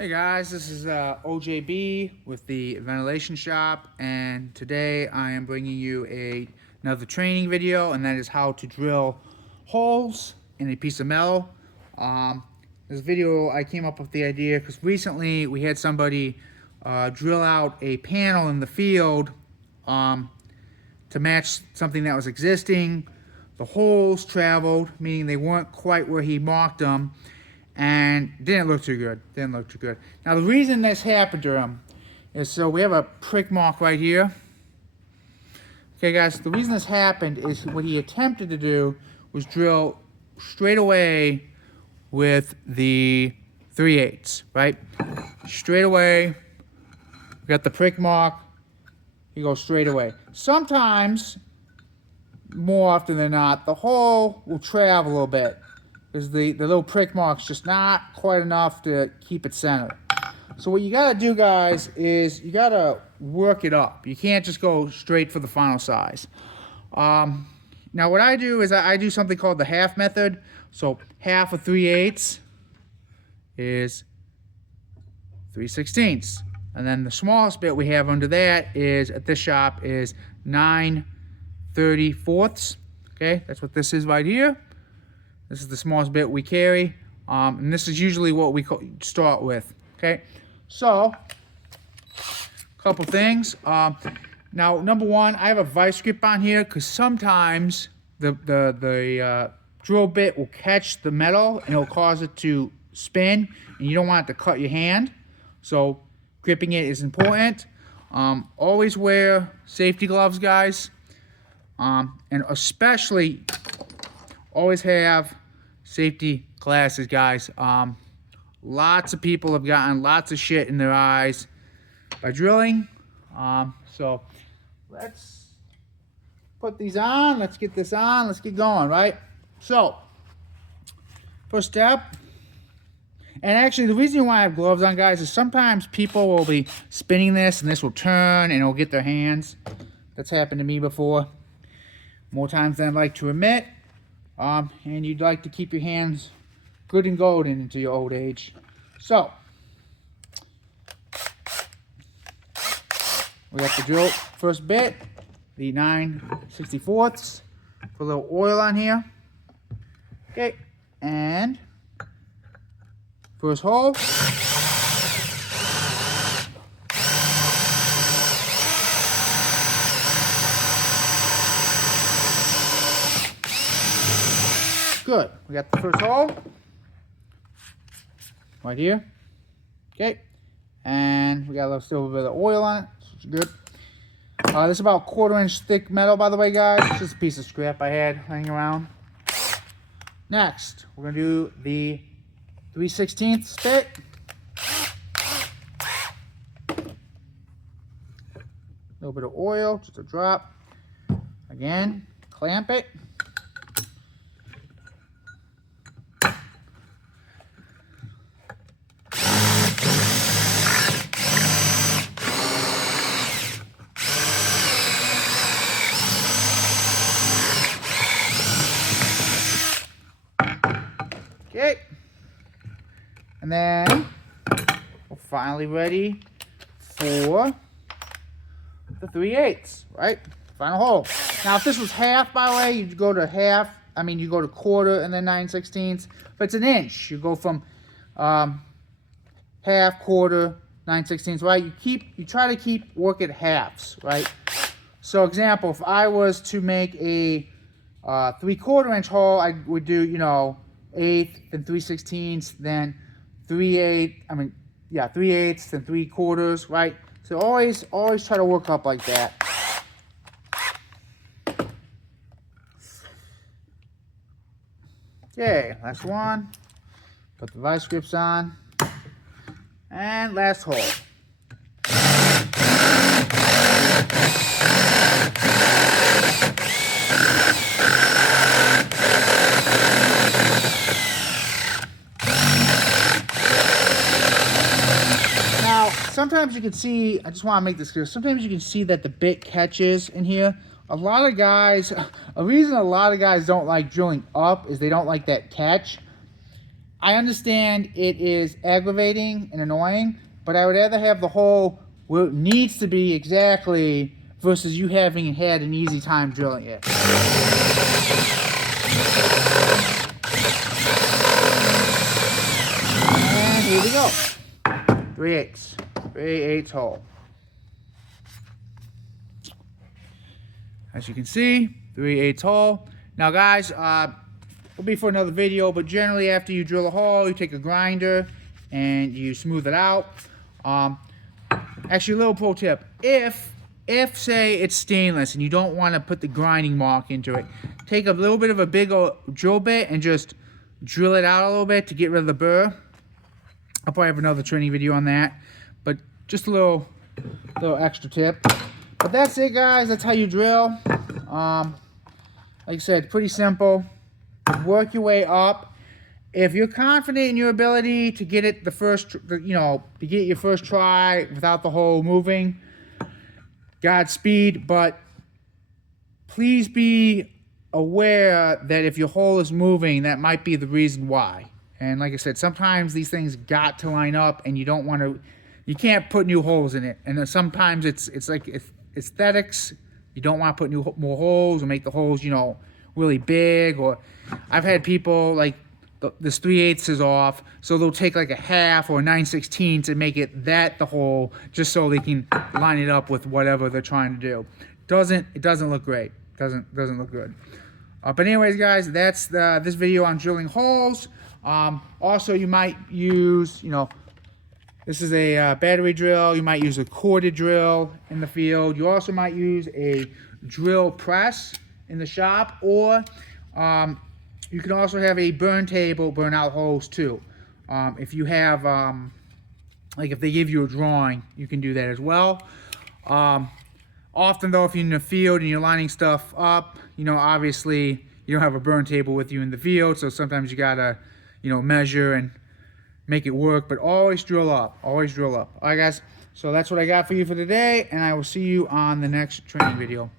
Hey guys, this is OJB with the ventilation shop, and today I am bringing you another training video, and that is how to drill holes in a piece of metal. This video I came up with the idea because recently we had somebody drill out a panel in the field to match something that was existing. The holes traveled, meaning they weren't quite where he marked them, and didn't look too good. Now the reason this happened to him is, so we have a prick mark right here. Okay guys, the reason this happened is what he attempted to do was drill straight away with the 3/8, right? Straight away, we got the prick mark, he goes straight away. Sometimes, more often than not, the hole will travel a little bit, because the little prick mark's just not quite enough to keep it centered. So what you gotta do, guys, is you gotta work it up. You can't just go straight for the final size. Now what I do is I do something called the half method. So half of 3/8 is 3/16. And then the smallest bit we have under that is, at this shop, is 9/34. Okay, that's what this is right here. This is the smallest bit we carry, and this is usually what we start with. Okay, so a couple things. Now, number one, I have a Vise Grip on here because sometimes the drill bit will catch the metal and it'll cause it to spin, and you don't want it to cut your hand. So gripping it is important. Always wear safety gloves, guys, and especially always have safety glasses, guys. Lots of people have gotten lots of shit in their eyes by drilling. So let's put these on. Let's get this on. Let's get going, right? So first step, and actually the reason why I have gloves on, guys, is sometimes people will be spinning this and this will turn and it'll get their hands. That's happened to me before, more times than I'd like to admit. And you'd like to keep your hands good and golden into your old age. So we got the drill first bit, the 9/64. Put a little oil on here. Okay, and first hole. Good. We got the first hole right here. Okay, and we got a little bit of oil on it, so it's good. This is about 1/4 inch thick metal, by the way, guys. It's just a piece of scrap I had hanging around. Next, we're gonna do the 3/16 bit. A little bit of oil, just a drop. Again, clamp it. Okay, and then we're finally ready for the 3/8, right? Final hole. Now, if this was half, by the way, you'd go to half. I mean, you go to 1/4 and then 9/16. If it's an inch, you go from half, 1/4, 9/16, right? You try to keep work at halves, right? So, example, if I was to make a 3/4 inch hole, I would do, 1/8, then 3/16, then 3/8. I mean, yeah, 3/8, then 3/4, right? So always try to work up like that. Okay, last one. Put the Vise Grips on, and last hole. Sometimes you can see, I just want to make this clear, sometimes you can see that the bit catches in here. A lot of guys, a reason a lot of guys don't like drilling up is they don't like that catch. I understand it is aggravating and annoying, but I would rather have the hole where it needs to be exactly versus you having had an easy time drilling it. And here we go. 3/8. 3/8 hole. As you can see, 3/8 hole. Now guys, will be for another video, but generally after you drill a hole, you take a grinder and you smooth it out. Actually, a little pro tip: if say it's stainless and you don't want to put the grinding mark into it, take a little bit of a bigger drill bit and just drill it out a little bit to get rid of the burr. I'll probably have another training video on that, but just a little extra tip. But that's it, guys. That's how you drill. Like I said, pretty simple. Work your way up. If you're confident in your ability to get it to get your first try without the hole moving, Godspeed. But please be aware that if your hole is moving, that might be the reason why. And like I said, sometimes these things got to line up, and you don't want to. You can't put new holes in it. And then sometimes it's like aesthetics. You don't want to put more holes or make the holes, really big. Or I've had people like this 3/8 is off, so they'll take like a half or a 9/16 to make it the hole, just so they can line it up with whatever they're trying to do. It doesn't look great. Doesn't look good. But anyways, guys, that's this video on drilling holes. Also, you might use, this is a battery drill. You might use a corded drill in the field. You also might use a drill press in the shop, or you can also have a burn table, burn out holes too. If you have, like if they give you a drawing, you can do that as well. Often though, if you're in the field and you're lining stuff up, obviously you don't have a burn table with you in the field, so sometimes you gotta, measure and make it work, but always drill up, always drill up. All right, guys, so that's what I got for you for today, and I will see you on the next training video.